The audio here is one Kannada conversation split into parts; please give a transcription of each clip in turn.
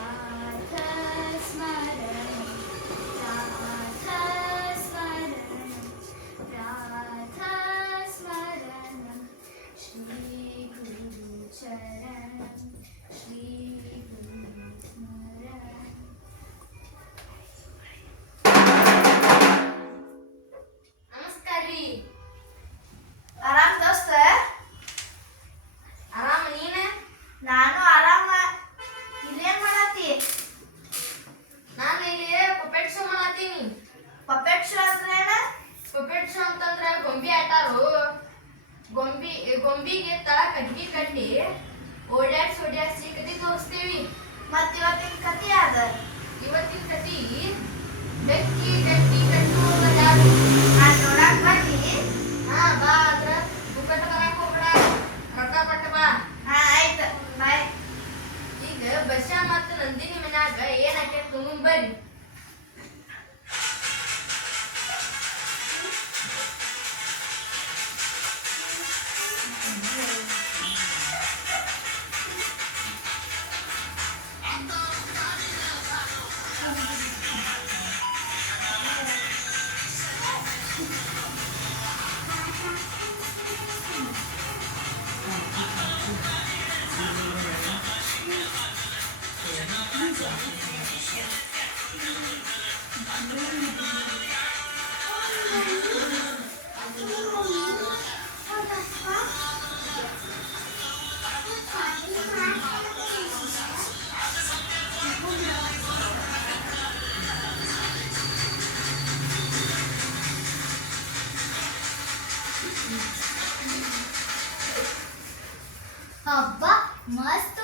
Ah. ಕತಿ ಮತ್ತೆ ಮತ್ ಇವತ್ತಿನ ಕತಿ ಅದ ಇವತ್ತಿನ ಕತಿ ಬೆಕ್ಕಿ ಬೆಕ್ಕಿ ಕಟ್ಟು ಯಾರು ನಾನ್ ನೋಡಕ್ ಬರ್ಲಿ ಹಾ ಬಾ ಅದ್ರ. ಬುಕ್ಕಟ ಬರಾಕ್ ಹೋಗ್ಬೇಡ. ರೊಕ್ಕ ಪಟ್ಟ ಬಾ. ಹಾ ಆಯ್ತು. ಬಾಯ್ ಈಗ ಬಸ್ಸ ಮತ್ತು ನಂದಿನಿ ಮನ್ಯಾಗ ಏನ್ ಆಕೈತ್ ತುಂಬ ಬರ್ರಿ. Hava must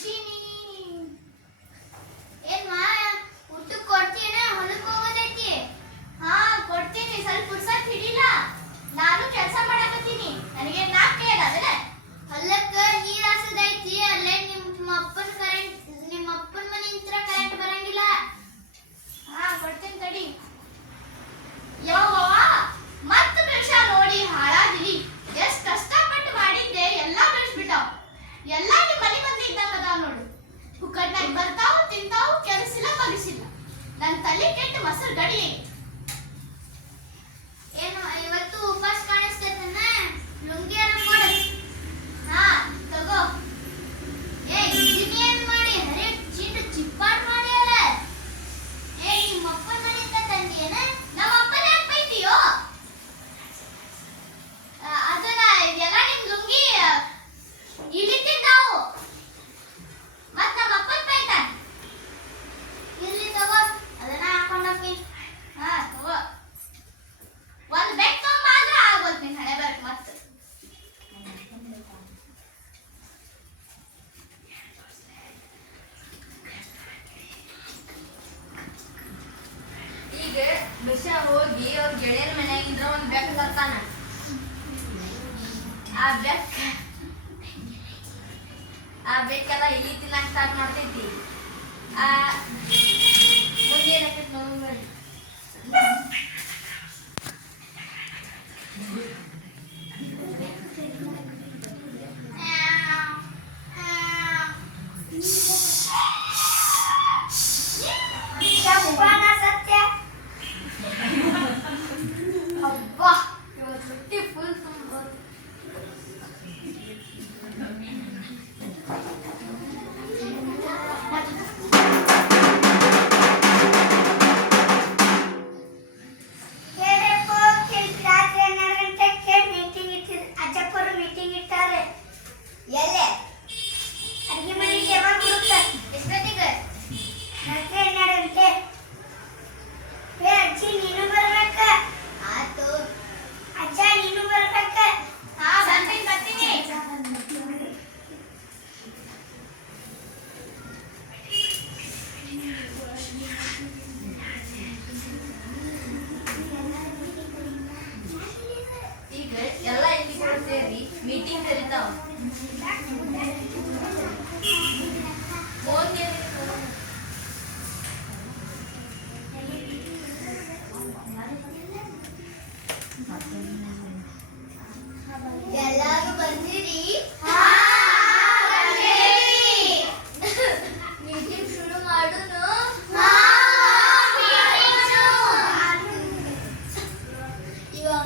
ಗುಡ್ಸೀನಿ ಏನ್ ಮಾ ಊಟಕ್ಕೆ ಕೊಡ್ತೀನ? ಹೊಲಕ್ಕೆ ಹೋಗೋದೈತಿ. ಹಾ, ಕೊಡ್ತೀನಿ. ಸ್ವಲ್ಪ ಪುರ್ಸತ್ ಹಿಡಿಲ್ಲ ನಾನು ಕೆಲಸ ಮಾಡಕತ್ತೀನಿ ನನಗೆ ನಾಲ್ಕೇ ಅದಾವಲ್ಲ ಹೊಲಕ್ಕ ನೀರ್ ಹಾಸೋದೈತಿ. ಅಲ್ಲೇ ನಿಮ್ಮ ಅಪ್ಪನ ಕರೆಂಟ್ ನಿಮ್ಮ ಅಪ್ಪನ ಮನೆಯಿಂದ ಕರೆಂಟ್ ಬರಂಗಿಲ್ಲ. ಹಾ, ಕೊಡ್ತೀನಿ ತಡಿ. ಯವ್ವ, ಮತ್ತ ನೋಡಿ ಹಾಳಾದಿರಿ ನೋಡು. ಕುಕ್ಕಡ್ನಾಗ ಬರ್ತಾವು ತಿಂತಾವು ಕೆಲಸಿಲ್ಲ ಬಗಿಸಿಲ್ಲ. ನನ್ನ ತಲೆ ಕೆಟ್ಟ ಮೊಸರು ಗಡಿ ಬಸ್ಸ ಹೋಗಿ ಅವ್ರ ಗೆಳೆಯರ ಮನ್ಯಾಗಿದ್ರ ಒಂದ್ ಬೆಕ್ಕ ತರ್ತಾನ. ಆ ಬೆಕ್ಕ, ಆ ಬೆಕ್ಕೆಲ್ಲ ಇಲಿ ತಿನ್ನಕ್ ಸ್ಟಾರ್ಟ್ ಮಾಡ್ತೈತಿ. ಆ ಮುಂದೆ ಏನಾಕೈತಿ ನೋಡ್ರಿ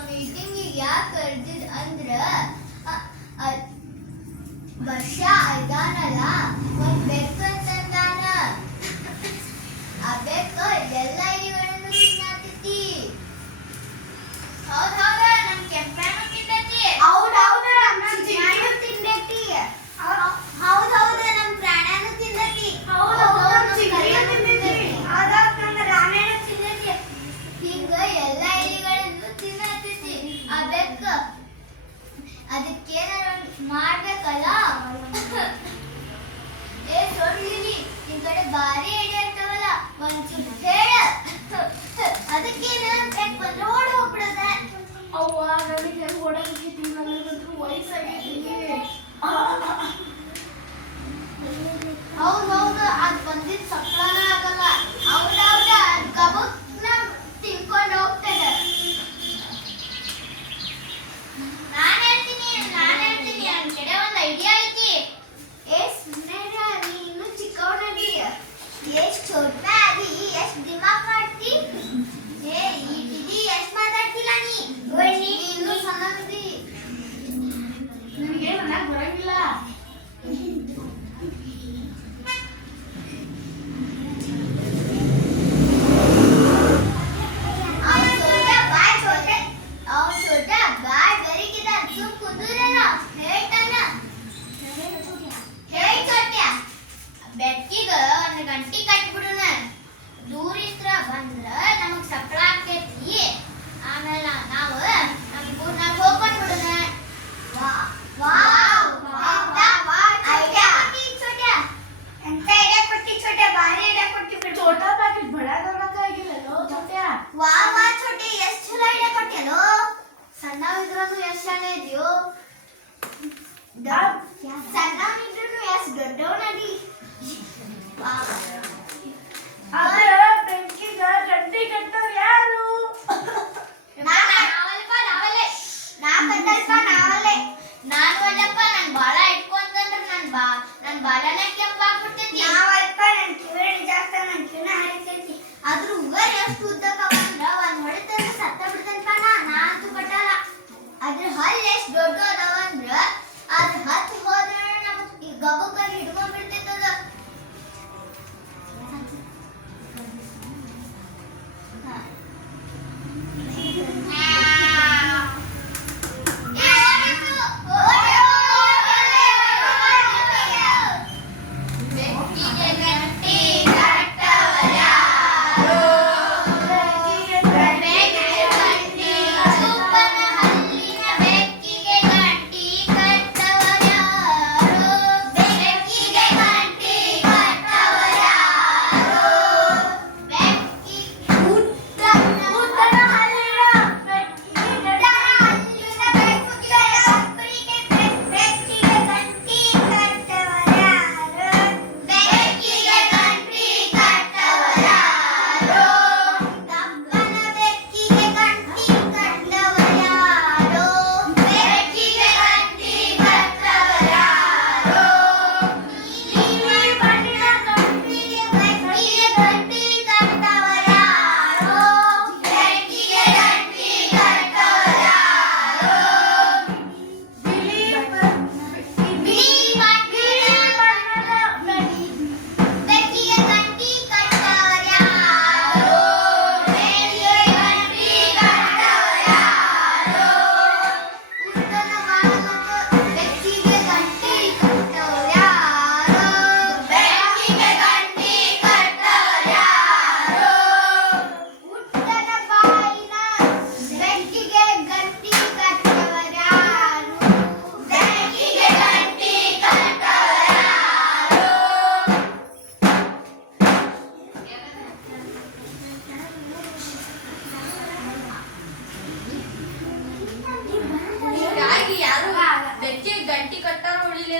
ಮೀಟಿಂಗ್ ಯಾಕೆ ಕರೆದಿದ್ ಅಂದ್ರ ವರ್ಷ ಐದಾನಲ್ಲ, ಒಂದ್ ಬೆಕ್ಕ ಅಂತಂದಾನ. ಆ ಬೆಕ್ಕು ಎಲ್ಲ ಇವುಗಳನ್ನು ತಿನ್ನಾತೈತಿ ಹೌದ್.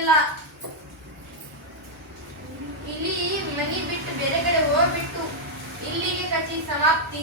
ಇಲ್ಲ. ಇಲ್ಲಿ ಮನಿ ಬಿಟ್ಟು ಬೇರೆ ಕಡೆ ಹೋಗ್ಬಿಟ್ಟು ಇಲ್ಲಿಗೆ ಕಚಿ ಸಮಾಪ್ತಿ